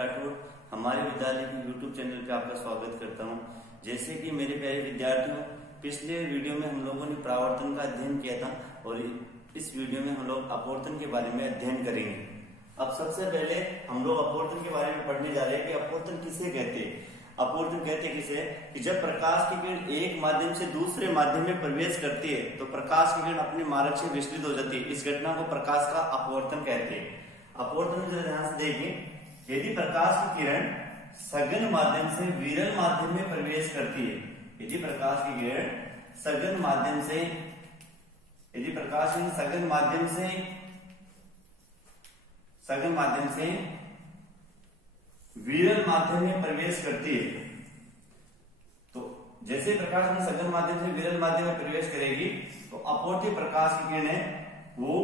राठौड़ हमारे विद्यालय के YouTube चैनल पे आपका स्वागत करता हूं। जैसे कि मेरे प्यारे विद्यार्थियों, पिछले वीडियो में हम लोगों ने परावर्तन का अध्ययन किया था और इस वीडियो में हम लोग अपवर्तन के बारे में अध्ययन करेंगे। अब सबसे पहले हम लोग अपवर्तन के बारे में पढ़ने जा रहे हैं कि अपवर्तन किसे कहते हैं। अपवर्तन कहते हैं किसे कि जब प्रकाश की किरण एक माध्यम से दूसरे माध्यम में प्रवेश करती है तो प्रकाश की किरण अपने मार्ग से विचलित हो जाती है। इस घटना को प्रकाश का अपवर्तन कहते हैं। अपवर्तन जो ध्यान से देखें, यदि प्रकाश की किरण सघन माध्यम से विरल माध्यम में प्रवेश करती है, यदि प्रकाश की किरण सघन माध्यम से विरल माध्यम में प्रवेश करती है, तो जैसे प्रकाश में सघन माध्यम से विरल माध्यम में प्रवेश करेगी तो अपवर्तित प्रकाश की किरण है वो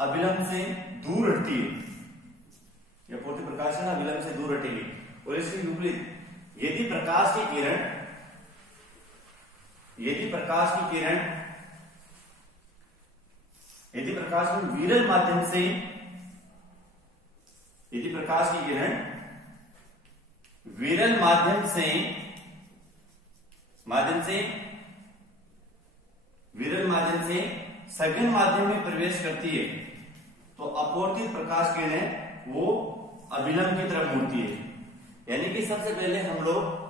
अविलंब से दूर हटती है। अपवर्तित प्रकाश है ना, अविलंब से दूर हटेगी। और इसके विपरीत यदि प्रकाश की किरण विरल माध्यम से विरल माध्यम से सघन माध्यम में प्रवेश करती है तो अपवर्तित प्रकाश किरण वो अभिलंब की तरफ मुड़ती है। यानी कि सबसे पहले हम लोग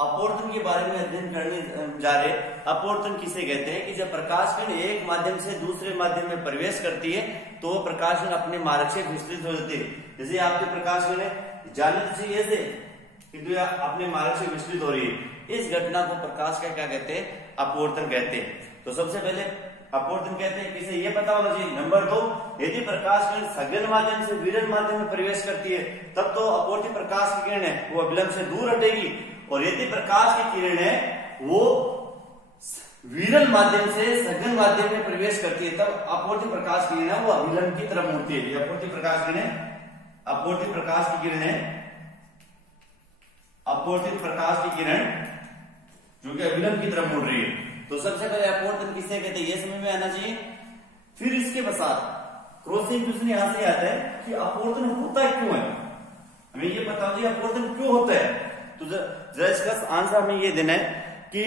अपवर्तन के बारे में अध्ययन करने जा रहे हैं। अपवर्तन किसे कहते हैं कि जब प्रकाश किरण एक माध्यम से दूसरे माध्यम में प्रवेश करती है तो प्रकाश किरण अपने मार्ग से विचलित हो जाती है। जैसे आपके प्रकाश किरण जाने चाहिए थे किंतु अपने मार्ग से विचलित हो रही है, इस घटना को प्रकाश का क्या कहते हैं? अपवर्तन कहते हैं। तो सबसे पहले अपवर्तन कहते हैं किसे, ये पता होना चाहिए। नंबर 2, यदि प्रकाश किरण सघन माध्यम से विरल माध्यम में प्रवेश करती है तब तो अपवर्तित प्रकाश की किरण है वो अविलंब से दूर हटेगी। और यदि प्रकाश की किरण है वो विरल माध्यम से सघन माध्यम में प्रवेश करती है तब अपवर्तित प्रकाश की किरण है वो अविलंब की तरफ मुड़ती है। अपवर्तित प्रकाश की किरण जो कि अविलंब की तरफ मुड़ रही है। तो सबसे पहले अपवर्तन किसे कहते हैं ये समझ में आना चाहिए। फिर इसके पश्चात क्रॉसिंग क्वेश्चन यहां से आता है कि अपवर्तन होता क्यों है, हमें ये पता होना चाहिए अपवर्तन क्यों होता है। तो जरा इसका आंसर हमें ये देना है कि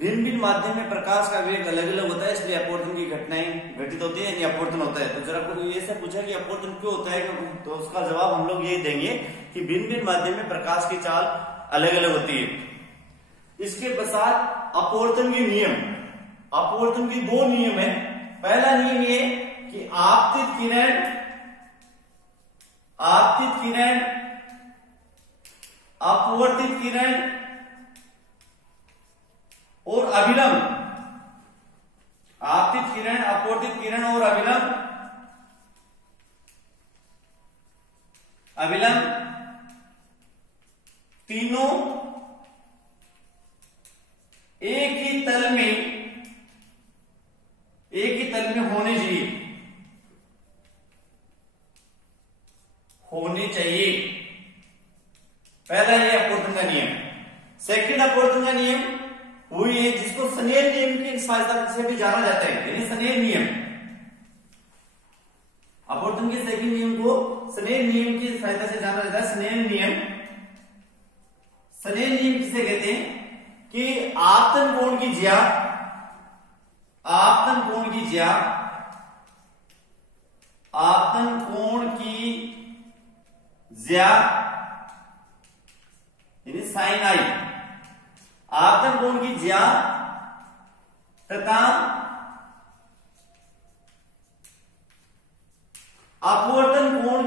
भिन्न भिन्न माध्यम में प्रकाश का वेग अलग अलग होता है, इसलिए अपवर्तन की घटनाएं घटित होती है, यानी अपवर्तन होता है। तो जरा कोई ये सब पूछा कि अपवर्तन क्यों होता है, तो उसका जवाब हम लोग यही देंगे कि भिन्न भिन्न माध्यम में प्रकाश की चाल अलग अलग होती है। इसके पश्चात अपवर्तन के नियम, अपवर्तन के 2 नियम है। पहला नियम ये कि आपतित किरण अपवर्तित किरण और अभिलंब, आपतित किरण अपवर्तित किरण और अभिलंब तीनों एक ही तल में होने चाहिए। पहला ये अपवर्तन का नियम। सेकंड अपवर्तन का नियम वही है जिसको स्नेल नियम की सहायता से भी जाना जाता है, यानी स्नेल नियम। अपवर्तन के सेकंड नियम को स्नेल नियम की सहायता से जाना जाता है। स्नेल नियम किसे कहते हैं कि आपतन कोण की ज्या यानी साइन आई, आपतन कोण की ज्या तथा अपवर्तन कोण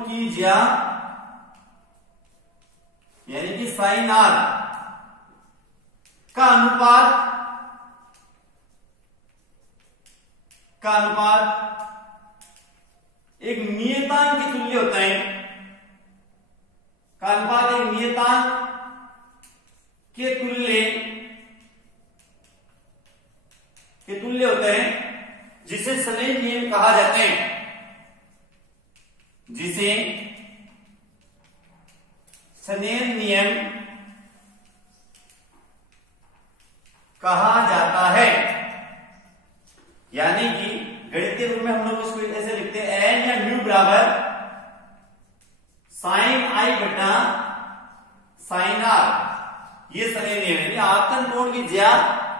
की ज्या यानी कि साइन आर का अनुपात एक नियतांक के तुल्य होता है। का अनुपात एक नियतांक के तुल्य होता है, जिसे स्नेल नियम कहा जाता है। जिसे स्नेल नियम कहा जाता है। यानी कि गणितीय रूप में हम लोग इसको ऐसे लिखते हैं, एन या म्यू बराबर साइन आई बटा साइन आर। ये सने नियम है। आपतन कोण की ज्या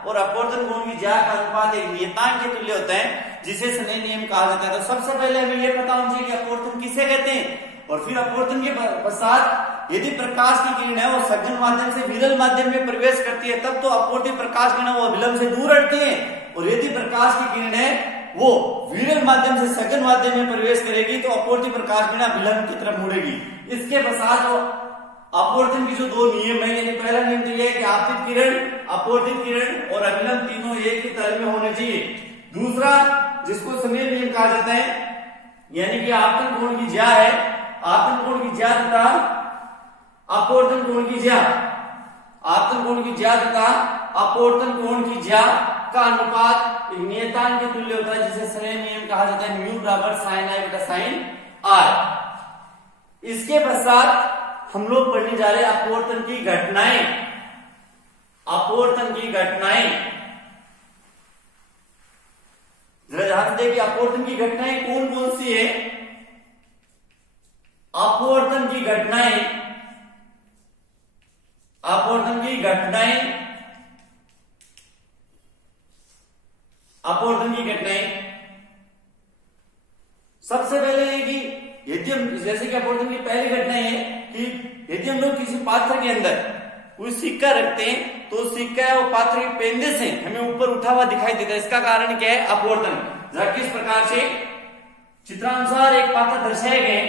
और अपवर्तन कोण की ज्या का अनुपात एक नियतांक के तुल्य होता है, जिसे सने नियम कहा जाता है। तो सबसे पहले हमें यह पता होना चाहिए कि अपवर्तन किसे कहते हैं, और फिर अपवर्तन के पश्चात यदि प्रकाश की किरण है वो सघन माध्यम से विरल माध्यम में प्रवेश करती है, तब तो अपवर्तित प्रकाश किरण वो अभिलंब से दूर हटती है। और यदि प्रकाश की किरण है वो विरल माध्यम से सघन माध्यम में प्रवेश करेगी, तो अपवर्तित प्रकाश किरण अभिलंब की तरफ मुड़ेगी। इसके पश्चात जो अपवर्तन की जो दो नियम है, यानी पहला नियम तो यह है कि आपतित किरण, अपवर्तित किरण और अभिलंब तीनों एक ही तल में होने चाहिए। दूसरा, जिसको समेय नियम कहा जाता है, यानी कि आपतन कोण की ज्या है, आपतन कोण की ज्या तथा अपवर्तन कोण की ज्या, आपतन कोण की ज्या तथा अपवर्तन कोण की ज्या का अनुपात एक नियतांक के तुल्य होता है, जिसे समेय नियम कहा जाता है। म्यू बराबर साइन आई बटा साइन आर। इसके पश्चात हम लोग पढ़ने जा रहे हैं अपवर्तन की घटनाएं। अपवर्तन की घटनाएं, जरा ध्यान से देखिए अपवर्तन की घटनाएं कौन कौन सी है। अपवर्तन की घटनाएं, अपवर्तन की घटनाएं, अपवर्तन की घटनाएं सबसे पहले है कि यदि हम, जैसे कि अपवर्तन की पहली घटना है कि यदि हम लोग किसी पात्र के अंदर कोई सिक्का रखते हैं, तो सिक्का है वो पात्र के पेंदे से हमें ऊपर उठा हुआ दिखाई देता है। इसका कारण क्या है? अपवर्तन। जरा किस प्रकार से चित्रानुसार एक पात्र दर्शाए गए,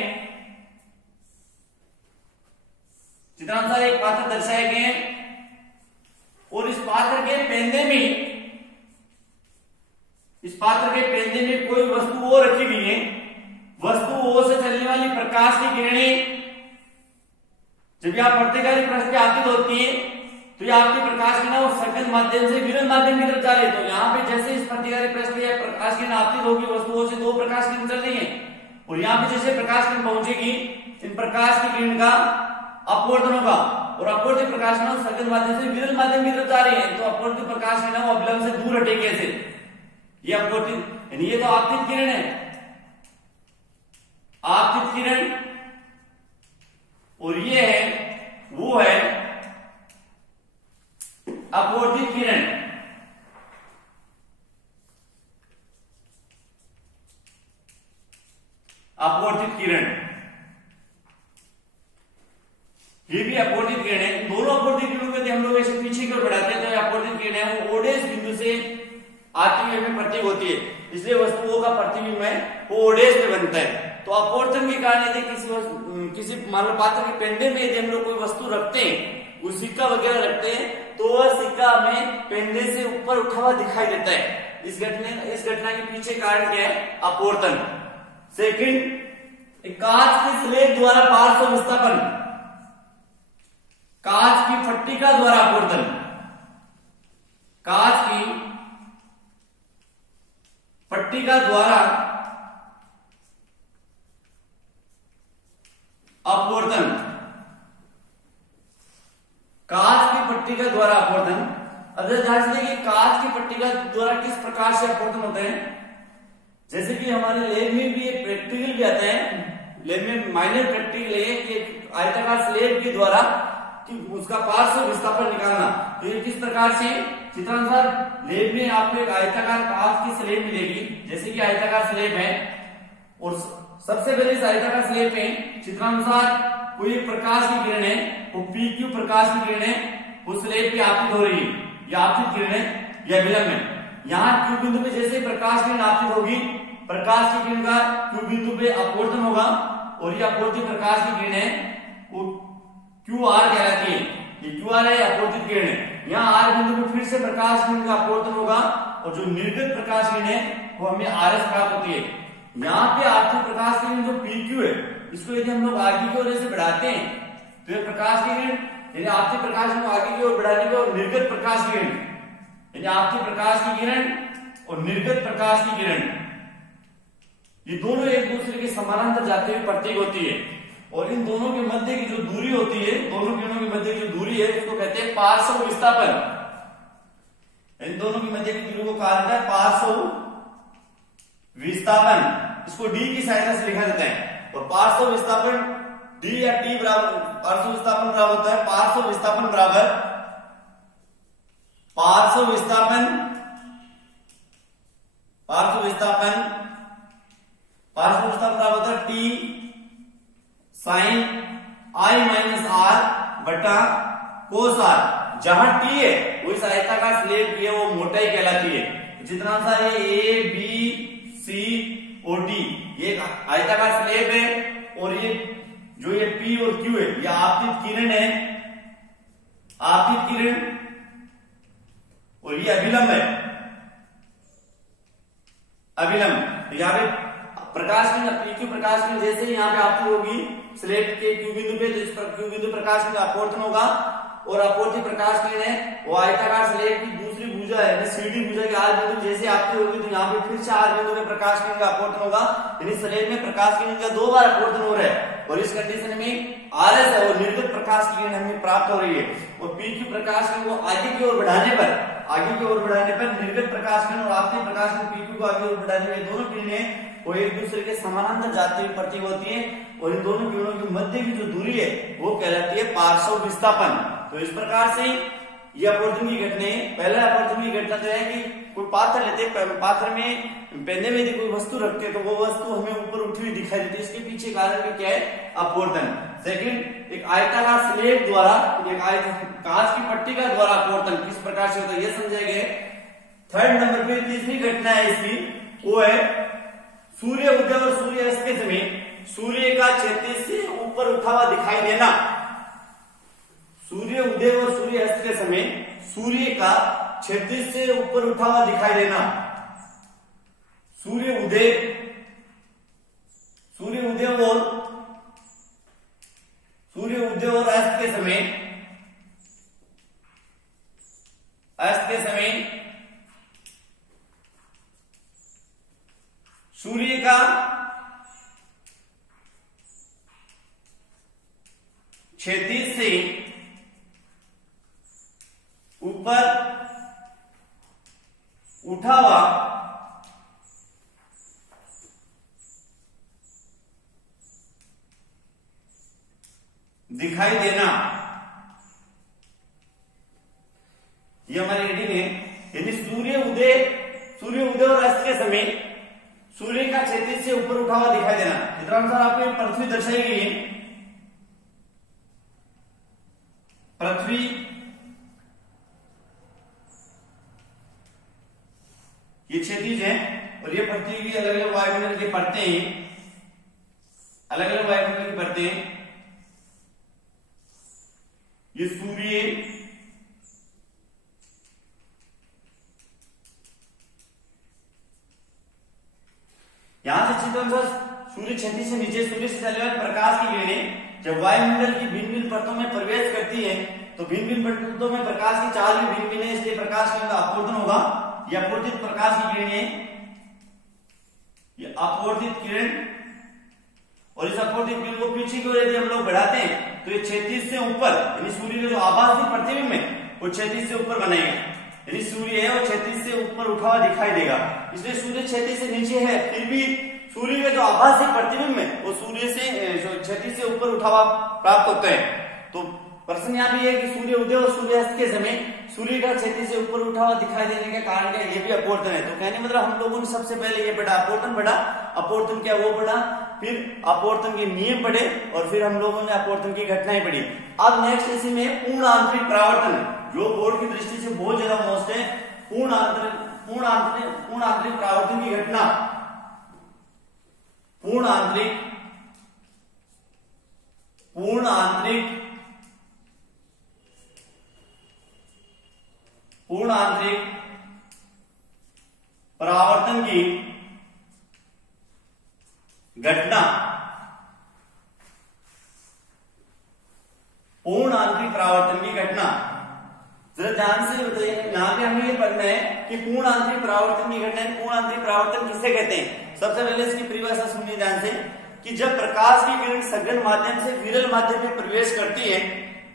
चित्रानुसार एक पात्र दर्शाए गए और इस पात्र के पेंदे में, इस पात्र के पेंदे में कोई वस्तु और रखी हुई है। वस्तु ओ से चलने वाली प्रकाश की किरणें जब यह प्रतिकारी पृष्ठ पे आपतित होती है, तो यह आपकी प्रकाश किरण और सघन माध्यम से विरल माध्यम की तरफ जा रही है। तो यहाँ पे जैसे इस प्रतिकारी पृष्ठ पे यह प्रकाश किरण आपतित होगी, वस्तुओं से दो प्रकाश किरण चल रही है, और यहाँ पे जैसे प्रकाश किरण पहुंचेगी, इन प्रकाश की किरण का अपवर्तन होगा और अपवर्तित प्रकाश किरण सघन माध्यम से विरल माध्यम की तरफ जा रही है। तो अपवर्तित प्रकाश किरण वो अभिलंब से दूर हटेगी ऐसे। ये अपवर्तित, यानी ये तो आपतित किरण है, आपतित किरण, और ये है, वो है अपवर्तित किरण। अपवर्तित किरण, ये भी अपवर्तित किरण है। दोनों अपवर्तित किरणों को यदि हम लोग ऐसे पीछे की ओर बढ़ाते हैं, तो ये अपवर्तित किरण है वो ओडेस बिंदु से आती हुई हमें प्रतीक होती है, इसलिए वस्तुओं का प्रतिबिंब है वो ओडेस में बनता है। तो अपवर्तन के कारण यदि किसी मान लो पात्र के पेंडे में यदि हम लोग कोई वस्तु रखते हैं, कोई सिक्का वगैरह रखते हैं, तो वह सिक्का हमें पेंडे से ऊपर उठा हुआ दिखाई देता है। इस घटना के पीछे कारण क्या है? अपवर्तन। सेकंड, कांच की स्लेब द्वारा पार्श्व विस्थापन, कांच की पट्टिका द्वारा अपवर्तन, कांच की पट्टिका द्वारा अपवर्तन, कांच की पट्टिका द्वारा अपवर्तन। अब ध्यान से देखिए कांच की पट्टिका द्वारा किस प्रकार से अपवर्तन होते हैं। जैसे कि हमारे लैब में भी एक प्रैक्टिकल भी आता है, लैब में माइनर प्रैक्टिकल है कि आयताकार स्लेब के द्वारा कि उसका पार्श्व विस्थापन निकालना। तो ये किस प्रकार से चित्रानुसार लैब में आपको एक आयताकार कांच की स्लेब मिलेगी, जैसे कि आयताकार स्लेब है, और सबसे पहले इस आयताकार स्लेब पे चित्रानुसार कोई एक प्रकाश की किरण है, वो PQ प्रकाश की किरण है, उस स्लेब पे आपतित हो रही है, या आपतित किरण है या विलंब है। यहाँ Q बिंदु पे जैसे प्रकाश किरण आपतित होगी, प्रकाश की किरण का Q बिंदु पे अपवर्तन होगा, और ये अपवर्तित प्रकाश की किरण है वो QR कहलाती है। ये QR है अपवर्तित किरण है। यहाँ R बिंदु पे फिर से प्रकाश किरण का अपवर्तन होगा, और जो निर्गत प्रकाश किरण है वो हमें RS प्राप्त होती है। यहाँ पे आपको प्रकाश किरण जो PQ है, इसको यदि हम लोग आगे की ओर से बढ़ाते हैं, तो ये प्रकाश किरण, यानी आपके प्रकाश को आगे की ओर बढ़ाने को निर्गत प्रकाश किरण, यानी आपके प्रकाश की किरण और निर्गत प्रकाश की किरण, ये दोनों एक दूसरे के समानांतर जाते हुए प्रतीक होती है। और इन दोनों के मध्य की जो दूरी होती है, दोनों किरणों के मध्य की जो दूरी है, उसको कहते हैं पार्श्व विस्थापन। इन दोनों के मध्य की दूरी को कहा जाता है पार्श्व विस्थापन। इसको D की सहायता से लिखा जाता है। और पार्श्व विस्थापन डी या टी बराबर पार्श्व विस्थापन बराबर होता है पार्श्व विस्थापन बराबर पार्श्व विस्थापन बराबर होता है t sine i minus r बटा कोस आर। जहां टी है वो इस आयताकार स्लेब की है वो मोटाई कहलाती है। जितना सा ये ए बी सी और डी ये आयताकार स्लेब है और ये जो ये पी और क्यू है ये आपतित किरण है, आपतित किरण, और ये अभिलंब है, अभिलंब। यहाँ पे प्रकाश की पीक्यू प्रकाश की जैसे ही यहाँ पे आपतित होगी स्लेब के क्यू बिंदु पे, तो इस पर क्यू बिंदु प्रकाश का अपवर्तन होगा और अपवर्तित प्रकाश किरण है वो आयताकार स्लेब की दूसरी भुजा है सीधी भुजा के आर बिंदु जैसे आपकी होगी तो यहाँ पे फिर से आर बिंदु में प्रकाश किरण का अपवर्तन होगा। यानी स्लेब में प्रकाश किरण का 2 बार अपवर्तन हो रहा है और इस कंडीशन में आरएस है और निर्गत प्रकाश किरण हमें प्राप्त हो रही है। और पीक्यू प्रकाश किरण को आगे की ओर बढ़ाने पर निर्गत प्रकाश किरण और आपतित प्रकाश किरण पीक्यू को आगे ओर बढ़ाने में दोनों किरणें वो एक दूसरे के समानांतर जाती हुई प्रतीत होती है और इन दोनों किरणों के मध्य की जो दूरी है वो कहलाती है पार्श्व विस्थापन। तो इस प्रकार से ये अपवर्तन की घटना, पहला अपवर्तन की घटना तो है कि कोई पात्र लेते, पात्र में पहले में यदि कोई वस्तु रखते तो वो वस्तु हमें ऊपर उठी हुई दिखाई देती है, इसके पीछे कारण भी क्या है अपवर्तन। सेकंड, एक आयताकार स्लेब द्वारा एक कांच की पट्टिका द्वारा अपवर्तन किस प्रकार से होता है ये समझाएंगे। थर्ड नंबर पे तीसरी घटना है इसकी वो है सूर्य उदय और सूर्य अस्त के समय सूर्य का क्षितिज से ऊपर उठा हुआ दिखाई देना। सूर्य उदय और सूर्य अस्त के समय सूर्य का क्षितिज से ऊपर उठा हुआ दिखाई देना। सूर्य उदय और अस्त के समय सूर्य का क्षितिज से ऊपर उठा हुआ दिखाई देना, ये हमारी रीडिंग है। यानी सूर्य उदय और अस्त के समय सूर्य का क्षितिज से ऊपर उठा हुआ दिखाई देना। चित्रानुसार आपको पृथ्वी दर्शाई गई है, पृथ्वी ये क्षितिज है और ये पृथ्वी की अलग अलग वायुमंडल की परतें हैं, अलग अलग वायुमंडल की परतें। ये सूर्य यहां से चित्र सूर्य क्षितिज से नीचे सूर्य से चले हुए प्रकाश की किरणें जब वायुमंडल की भिन्न भिन्न परतों में प्रवेश करती है तो भिन्न भिन्न परतों में प्रकाश की चाल भी भिन्न भिन्न है, इसलिए प्रकाश किरण का अपवर्तन होगा। यह अपवर्तित प्रकाश की किरणें, ये अपवर्तित किरण, और इस अपवर्तित किरण को पीछे की ओर यदि हम लोग बढ़ाते हैं तो ये क्षितिज से ऊपर यानी सूर्य का जो आभासी प्रतिबिंब है वो क्षितिज से ऊपर बनेगा। यानी सूर्य है वो क्षितिज से ऊपर उठा हुआ दिखाई देगा, इसलिए सूर्य क्षितिज से नीचे है फिर भी सूर्य का जो आभासी प्रतिबिंब है वो सूर्य से क्षितिज से ऊपर उठा हुआ प्राप्त होता है। तो प्रश्न यहाँ भी है कि सूर्य उदय और सूर्य अस्त के समय सूर्य का क्षितिज से ऊपर उठा हुआ दिखाई देने का कारण क्या है, ये भी अपवर्तन है। तो कहने मतलब हम लोगों ने सबसे पहले ये पढ़ा अपवर्तन क्या वो पढ़ा, फिर अपवर्तन के नियम पढ़े और फिर हम लोगों ने अपवर्तन की घटनाएं पढ़ी। अब नेक्स्ट इसी में पूर्ण आंतरिक परावर्तन, जो बोर्ड की दृष्टि से बहुत ज्यादा मोस्ट है। पूर्ण आंतरिक परावर्तन की घटना, पूर्ण आंतरिक परावर्तन की घटना, पूर्ण आंतरिक परावर्तन की घटना। जरा ध्यान से बताइए, यहां पे हमें ये पढ़ना है कि पूर्ण आंतरिक परावर्तन की घटना, पूर्ण आंतरिक परावर्तन किसे कहते हैं। सबसे पहले इसकी परिभाषा सुनिए ध्यान से कि जब प्रकाश की किरण सघन माध्यम से विरल माध्यम में प्रवेश करती है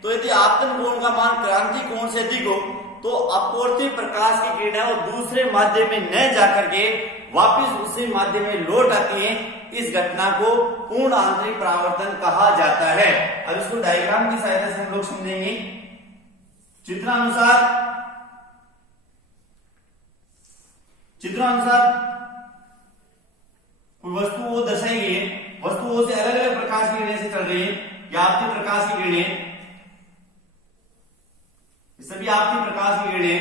तो यदि आपतन कोण का मान क्रांति कोण से अधिक हो तो अपवर्तित प्रकाश की किरण वो दूसरे माध्यम में न जाकर के वापिस उसी माध्यम में लौट आती है। इस घटना को पूर्ण आंतरिक परावर्तन कहा जाता है। अब इसको डायग्राम की सहायता से हम लोग समझेंगे। चित्रानुसार कोई वस्तु वो दर्शाई गई है, वस्तुओं से अलग अलग प्रकाश की किरणें से चल रही है, या आपकी प्रकाश की किरणें, सभी आपकी प्रकाश की किरणें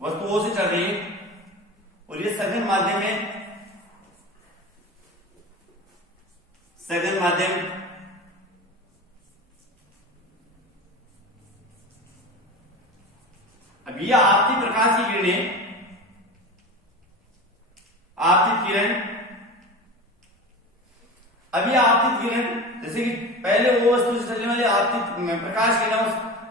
वस्तुओं से चल रही है, और ये सघन माध्यम है, सघन माध्यम। अब ये आपकी प्रकाश की किरणें, आपतित किरण, अभी आपतित किरण जैसे कि पहले वो वस्तु से चलने वाली आपतित प्रकाश किरण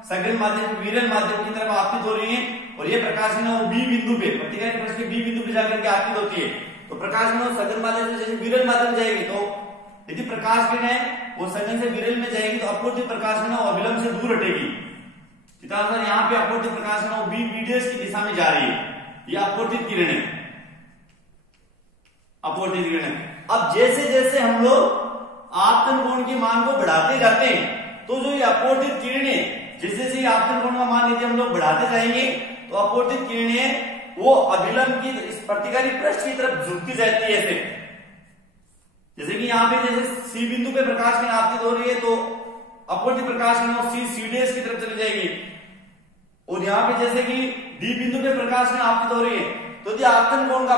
सघन माध्यम विरल माध्यम की तरफ आपतित हो रही है, और ये प्रकाश किरण वो बी बिंदु पे प्रतिकारी पृष्ठ के बी बिंदु पे जाकर के आपतित होती है। तो प्रकाश किरण सघन माध्यम से जैसे विरल माध्यम जाएगी, तो यदि प्रकाश किरण वो सघन से विरल में जाएगी तो अपवर्तित प्रकाश किरण अविलंब से दूर हटेगी। यहाँ पे अपवर्तित प्रकाश किरण बी बीडीएस की दिशा में जा रही है, ये अपवर्तित किरण है, अपवर्तित किरण। अब जैसे जैसे हम लोग आपतन कोण के मान को बढ़ाते जाते हैं, तो जो ये अपवर्तित किरणें जैसे जैसे आपतन कोण का मान यदि हम लोग बढ़ाते जाएंगे, तो अपवर्तित किरणें वो अभिलंब की इस प्रतिकारी पृष्ठ की तरफ झुकती जाती है ऐसे। जैसे कि यहाँ पे जैसे सी बिंदु पे प्रकाश किरण आपतित हो रही है, तो अपवर्तित प्रकाश किरण सी सीडीएस की तरफ चली जाएगी, और यहाँ पे जैसे कि डी बिंदु पे प्रकाश किरण आपतित हो रही है, तो यदि आपतन कोण का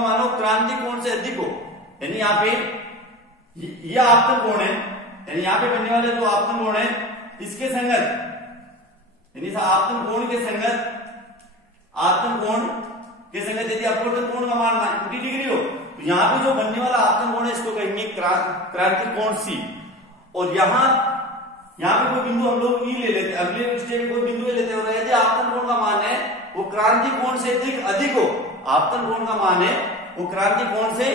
मान हो क्रांति कोण से अधिक हो, यानी यहाँ पे यह आपतन कोण है, यानी यहाँ पे बनने वाले जो आपतन कोण है इसके संगत, यानी आपतन कोण के संगत, आपतन कोण के संगत यदि अपवर्तन कोण का मान 90 डिग्री हो, तो यहाँ पे जो बनने वाला आपतन कोण है इसको कहेंगे क्रांति कोण सी। और यहाँ पे कोई बिंदु हम लोग ई ले लेते, अगले स्टेज में कोई बिंदु ले लेते हैं, यदि आपतन कोण का मान है वो क्रांति कोण से अधिक हो, आपतन कोण का मान है वो क्रांति कोण से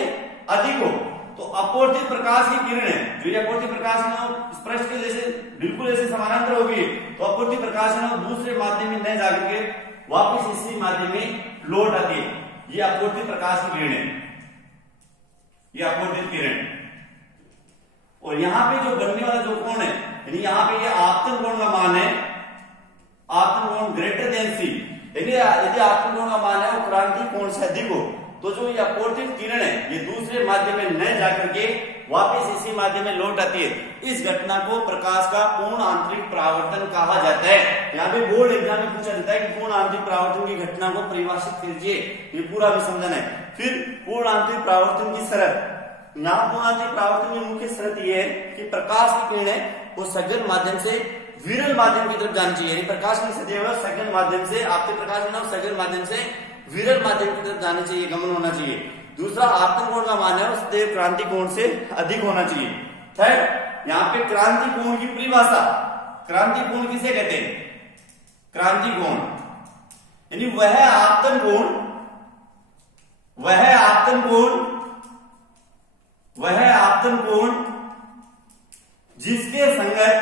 अधिक हो, तो अपवर्तित प्रकाश की किरणें, जो ये अपवर्तित प्रकाश किरण इस पृष्ठ के जैसे बिल्कुल ऐसे समानांतर होगी, तो अपवर्तित प्रकाश किरण दूसरे माध्यम में न जाकर के वापस इसी माध्यम में लौट आती है। ये अपवर्तित प्रकाश की किरणें, ये अपवर्तित किरण। और यहाँ पे जो बनने वाला जो कोण है, यानी यहाँ पे ये आपतन कोण का मान है, आपतन कोण ग्रेटर देन सी, यदि आपतन कोण का मान है वो क्रांति कोण से अधिक हो, तो जो ये अपवर्तित किरण है ये दूसरे माध्यम में न जाकर के वापस इसी माध्यम में लौट आती है। इस घटना को प्रकाश का पूर्ण आंतरिक परावर्तन कहा जाता है। यहाँ पे बोर्ड एग्जाम में पूछा जाता है कि पूर्ण आंतरिक परावर्तन की घटना को परिभाषित कीजिए, ये पूरा भी समझना है। फिर पूर्ण आंतरिक परावर्तन की शर्त, यहाँ पूर्ण आंतरिक परावर्तन की मुख्य शर्त यह है कि प्रकाश की किरणें वो सघन माध्यम से विरल माध्यम की तरफ जानी चाहिए, प्रकाश की सदैव सघन माध्यम से, आपके प्रकाश में सघन माध्यम से विरल माध्यम की तरफ जानी चाहिए, गमन होना चाहिए। दूसरा आपतन कोण का मान है उससे क्रांति कोण से अधिक होना चाहिए। थर्ड, यहाँ पे क्रांति कोण की परिभाषा, क्रांति कोण किसे कहते हैं? क्रांति कोण यानी वह आपतन कोण जिसके संगत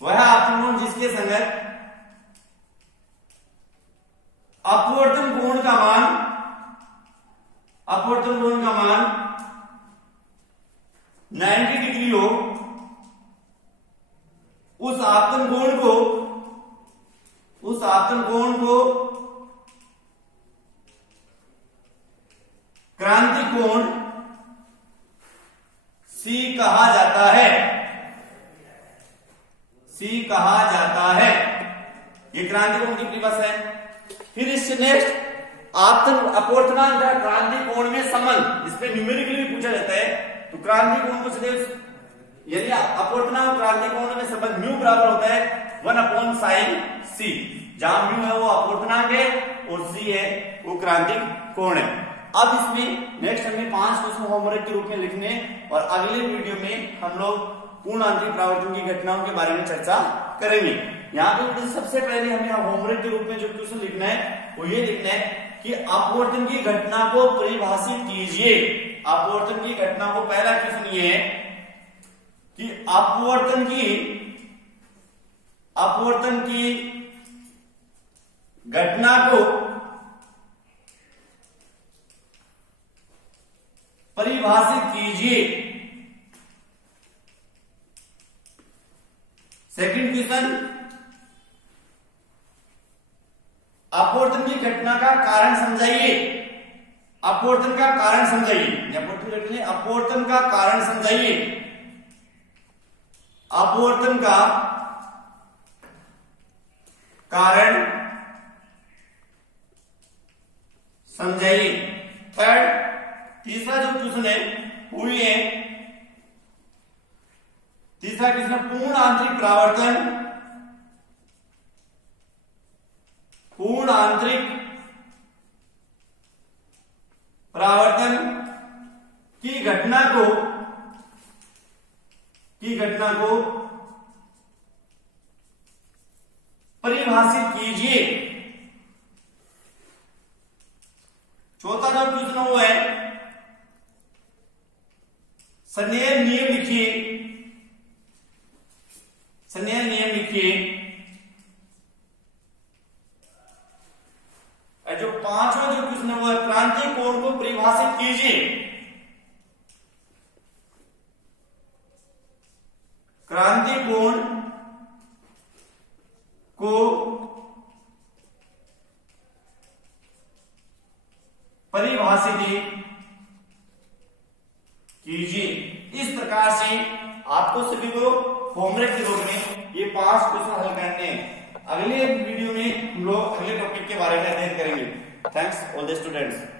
वह आपतन कोण जिसके संगत अपवर्तन कोण का मान 90 डिग्री हो, उस आपतन कोण को क्रांति कोण सी कहा जाता है। ये क्रांति कोण की परिभाषा है। फिर इससे नेक्स्ट अपवर्तनांक क्रांति कोण में संबंध, इस पे न्यूमेरिकली भी पूछा जाता है। तो क्रांति कोण को सदैव यदि अपवर्तनांक क्रांति कोण में संबंध म्यू बराबर होता है 1/sin c, जहां म्यू है वो अपवर्तनांक है और c है वो क्रांतिक कोण है। अब इसमें नेक्स्ट हमें 5 क्वेश्चन होमवर्क के रूप में लिखने, और अगले वीडियो में हम लोग पूर्ण आंतरिक परावर्तन की घटनाओं के बारे में चर्चा करेंगे। यहाँ पे सबसे पहले हमें होमवर्क के रूप में जो क्वेश्चन लिखना है वो ये लिखना है कि अपवर्तन की घटना को परिभाषित कीजिए। अपवर्तन की घटना को पहला क्वेश्चन ये है कि अपवर्तन की घटना को परिभाषित कीजिए। सेकंड क्वेश्चन, अपवर्तन की घटना का कारण समझाइए। अपवर्तन का कारण समझाइए। अपवर्तन का कारण समझाइए। अपवर्तन का कारण समझाइए। थर्ड, तीसरा जो क्वेश्चन है हुई है, तीसरा क्वेश्चन, पूर्ण आंतरिक परावर्तन, पूर्ण आंतरिक परावर्तन की घटना को परिभाषित कीजिए। चौथा जो क्वेश्चन हुआ है, स्नेल नियम लिखिए। स्नेल नियम लिखिए। जो पांचवा जो क्वेश्चन हुआ है, क्रांति कोण को परिभाषित कीजिए। क्रांति कोण को परिभाषित कीजिए। इस प्रकार से आपको सभी को होमवर्क के रूप में ये 5 क्वेश्चन हल करने हैं। अगले वीडियो में हम लोग अगले टॉपिक के बारे में अध्ययन करेंगे। Thanks all the students.